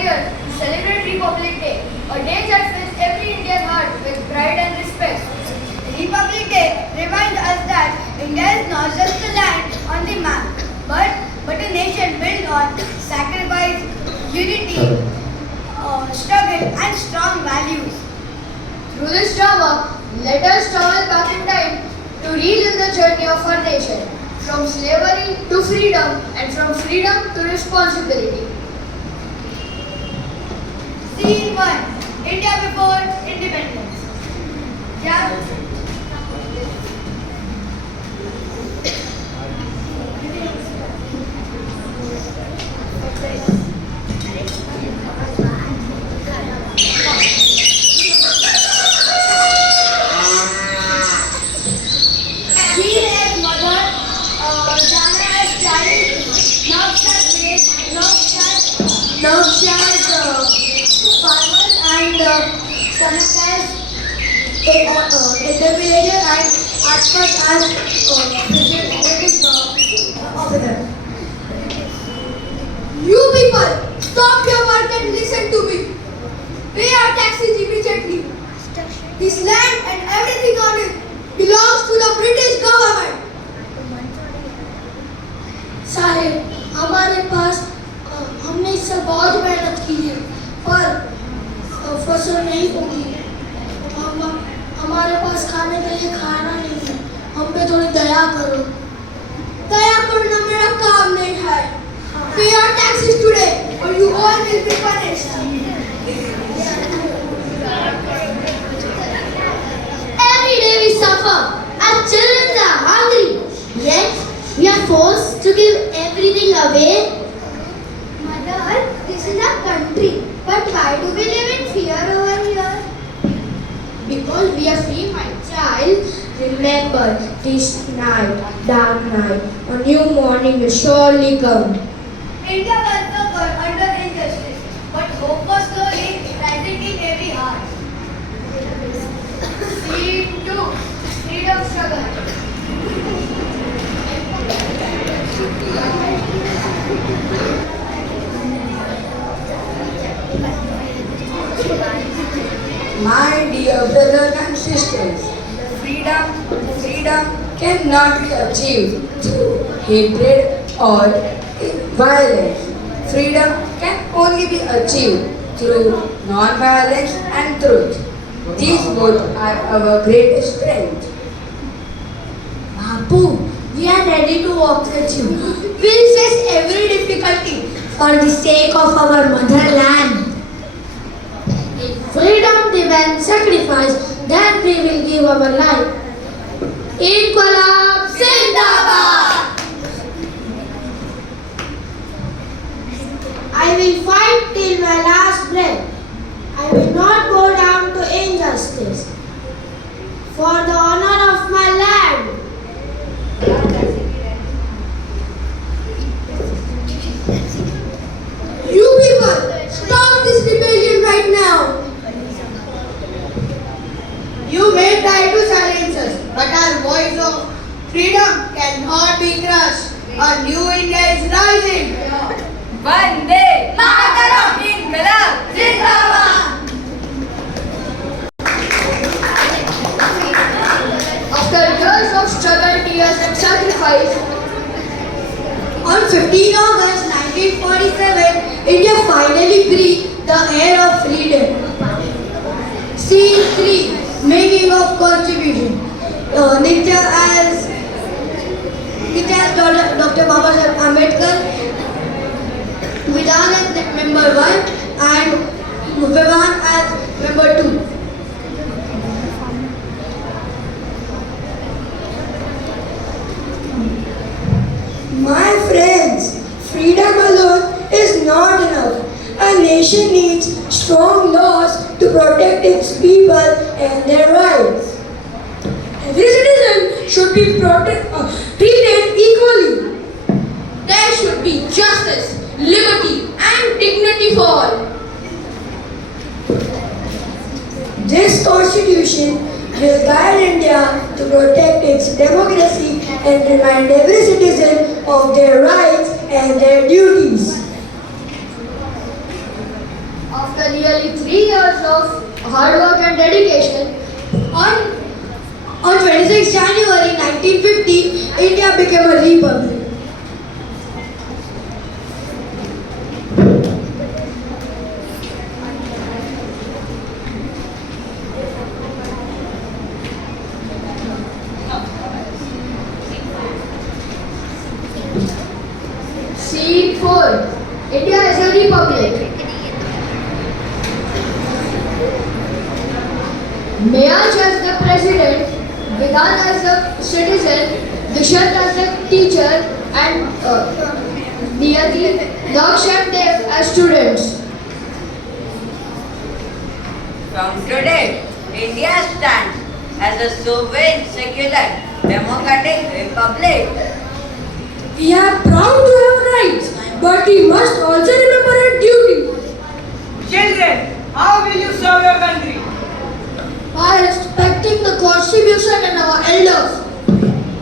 year to celebrate Republic Day, a day that fills every Indian heart with pride and respect. Republic Day reminds us that India is not just a land on the map, but a nation built on sacrifice, unity, struggle and strong values. Through this drama, let us travel back in time to relive the journey of our nation, from slavery to freedom and from freedom to responsibility. Scene 1. India before independence. Yeah. Farmers and Sanak as intermediate and Ashfaq as executive officer. You people, stop your work and listen to me. Pay our taxes immediately. This land and everything on it belongs to the British government. साहेब, हमारे पास हमने इससे बहुत मेहनत की है पर फसल नहीं होगी। हमारे पास खाने के लिए खाना नहीं है, हम पे थोड़ी दया करो। दया करना मेरा काम नहीं है। Pay your taxes today or you all will be punished. Every day we suffer. Our children are hungry. Yet we are forced to give everything away. Mother, this is our country. But why do we live in fear over here? Because we are free, my child. Remember, this night, dark night, a new morning will surely come. India was suffered under injustice, but hope was slowly rising in every heart. Scene 2. Freedom struggle. My dear brothers and sisters, freedom cannot be achieved through hatred or violence. Freedom can only be achieved through non-violence and truth. These both are our greatest strength. Bapu, we are ready to walk with you. We'll face every difficulty for the sake of our motherland. If freedom demands sacrifice, then we will give our life. Inquilab Zindabad! I will fight till my last breath. I will not go down to injustice. For the honor of my land. You people, stop this rebellion right now. You may try to silence us, but our voice of freedom cannot be crushed. A new India is rising. Vande Mataram! Inquilab Zindabad! After years of struggle, tears and sacrifice, On 15 August 1947, India finally breathed the air of freedom. Scene 3. Making of Constitution. Nitya as Dr. Baba Saheb Ambedkar, Vidhan as member 1 and Vivan as member 2. My friends, freedom alone is not enough. A nation needs strong laws to protect its people and their rights. Every citizen should be treated equally. there should be justice, liberty and dignity for all. This constitution will guide India to protect its democracy and remind every citizen of their rights and their duties. hard work and dedication, On 26 January 1950, India became a republic. Scene 4. India is a republic. Meyaj as the president, Vidhan as the citizen, Dushyant as the teacher, and Niyati, Daksh and Dev as students. From today, India stands as a sovereign, secular, democratic republic. We are proud to have rights, but we must also remember our duty. Children, how will you serve your country? By respecting the constitution and our elders.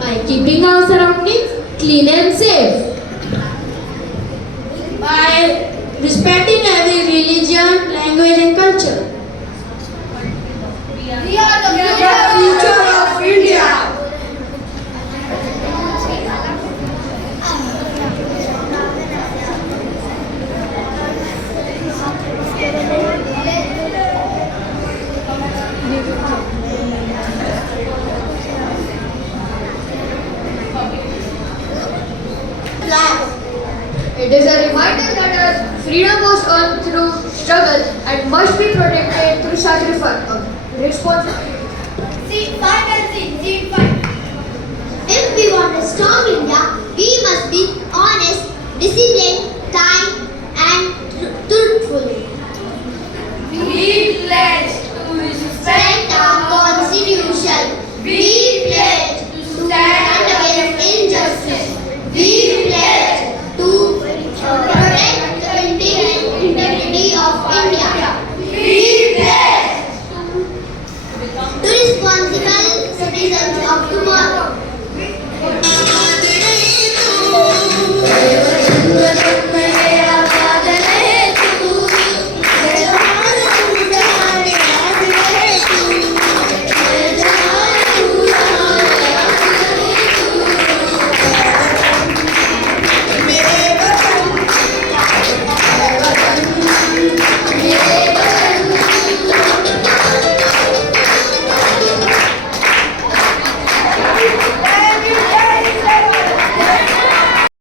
By keeping our surroundings clean and safe. By respecting every religion, language and culture. We are the Future of India. It is a reminder that our freedom was earned through struggle and must be protected through sacrifice. Responsibility. Scene 5 and scene 5. If we want a strong India, we